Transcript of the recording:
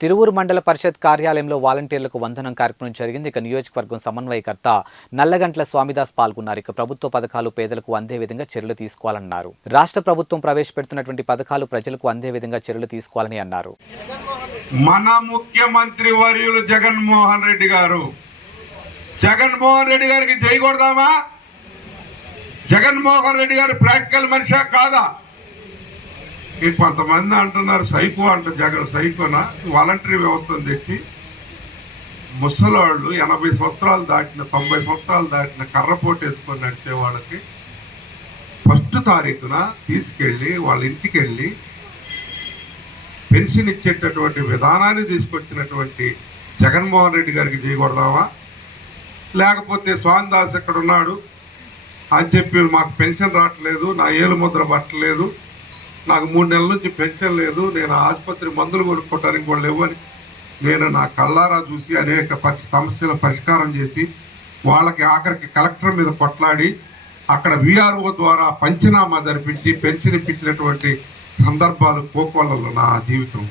తిరువూరు మండల పరిషత్ కార్యాలయంలో వాలంటీర్లకు వందనం కార్యక్రమం జరిగింది. ఇక నియోజకవర్గం సమన్వయకర్త నల్లగంట్ల స్వామిదాస్ పాల్గొన్నారు. ఇక ప్రభుత్వ పథకాలు పేదలకు అందే విధంగా చర్యలు తీసుకోవాలన్నారు. రాష్ట్ర ప్రభుత్వం ప్రవేశపెడుతున్నటువంటి పథకాలు ప్రజలకు అందే విధంగా చర్యలు తీసుకోవాలని అన్నారు. మన ముఖ్యమంత్రి వర్యులు జగన్మోహన్ రెడ్డి గారికి జై కొడదామా? జగన్మోహన్ రెడ్డి గారు ప్రాక్టికల్ మనిషా కాదా? కొంతమంది అంటున్నారు సైకో అంట. జగన్ సైకోనా? వాలంటరీ వ్యవస్థను తెచ్చి ముసలాళ్ళు 80 సంవత్సరాలు దాటిన 90 సంవత్సరాలు దాటిన కర్రపోటు వేసుకొని నడిచే వాళ్ళకి 1వ తారీఖున తీసుకెళ్ళి వాళ్ళ ఇంటికి వెళ్ళి పెన్షన్ ఇచ్చేటటువంటి విధానాన్ని తీసుకొచ్చినటువంటి జగన్మోహన్ రెడ్డి గారికి చేయకూడదామా? లేకపోతే స్వామిదాస్ ఎక్కడ ఉన్నాడు అని చెప్పి మాకు పెన్షన్ రావట్లేదు, నా ఏలు ముద్ర పట్టలేదు, నాకు 3 నెలల నుంచి పెన్షన్ లేదు, నేను ఆసుపత్రి మందులు కొనుక్కోవటానికి కూడా లేవని నేను నా కళ్ళారా చూసి అనేక సమస్యల పరిష్కారం చేసి వాళ్ళకి ఆఖరికి కలెక్టర్ మీద కొట్లాడి అక్కడ VRO ద్వారా పంచనామా జరిపించి పెన్షన్ ఇప్పించినటువంటి సందర్భాలు కోకొల్లలో నా జీవితం.